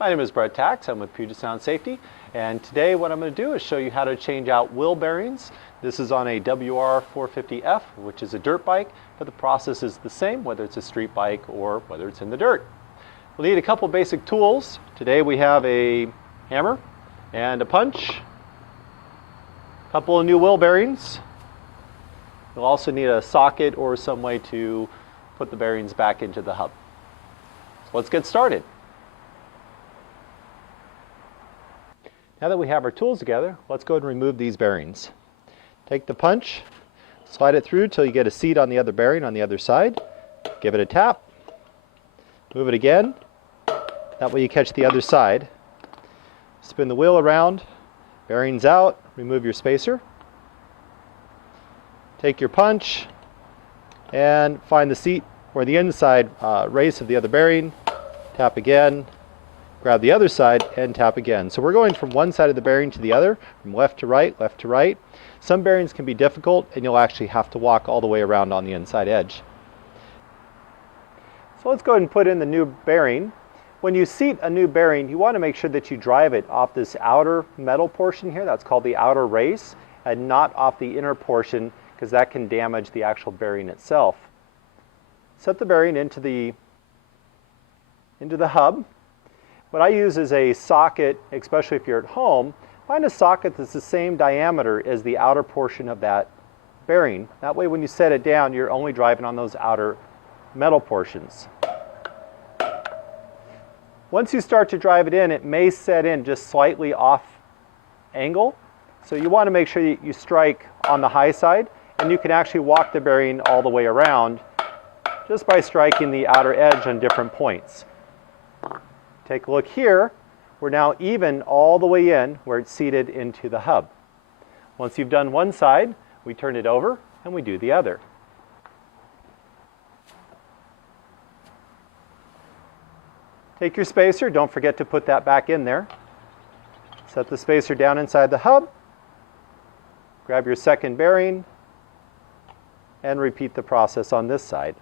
My name is Bret Tkacs. I'm with Puget Sound Safety, and today what I'm going to do is show you how to change out wheel bearings. This is on a WR450F, which is a dirt bike, but the process is the same whether it's a street bike or whether it's in the dirt. We'll need a couple basic tools. Today we have a hammer and a punch, a couple of new wheel bearings. You'll also need a socket or some way to put the bearings back into the hub. So let's get started. Now that we have our tools together, let's go ahead and remove these bearings. Take the punch, slide it through till you get a seat on the other bearing on the other side. Give it a tap. Move it again. That way you catch the other side. Spin the wheel around, bearings out, remove your spacer. Take your punch and find the seat or the inside race of the other bearing. Tap again. Grab the other side and tap again. So we're going from one side of the bearing to the other, from left to right, left to right. Some bearings can be difficult and you'll actually have to walk all the way around on the inside edge. So let's go ahead and put in the new bearing. When you seat a new bearing, you want to make sure that you drive it off this outer metal portion here, that's called the outer race, and not off the inner portion, because that can damage the actual bearing itself. Set the bearing into the hub. What I use is a socket, especially if you're at home. Find a socket that's the same diameter as the outer portion of that bearing. That way when you set it down, you're only driving on those outer metal portions. Once you start to drive it in, it may set in just slightly off angle. So you want to make sure that you strike on the high side, and you can actually walk the bearing all the way around just by striking the outer edge on different points. Take a look here. We're now even all the way in where it's seated into the hub. Once you've done one side, we turn it over and we do the other. Take your spacer. Don't forget to put that back in there. Set the spacer down inside the hub. Grab your second bearing and repeat the process on this side.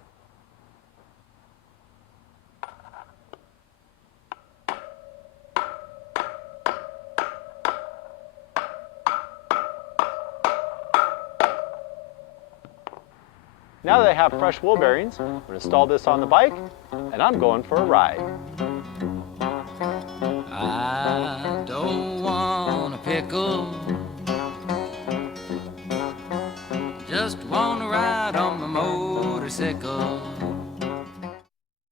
Now that I have fresh wheel bearings, I'm going to install this on the bike, and I'm going for a ride. I don't want a pickle, just want to ride on my motorcycle.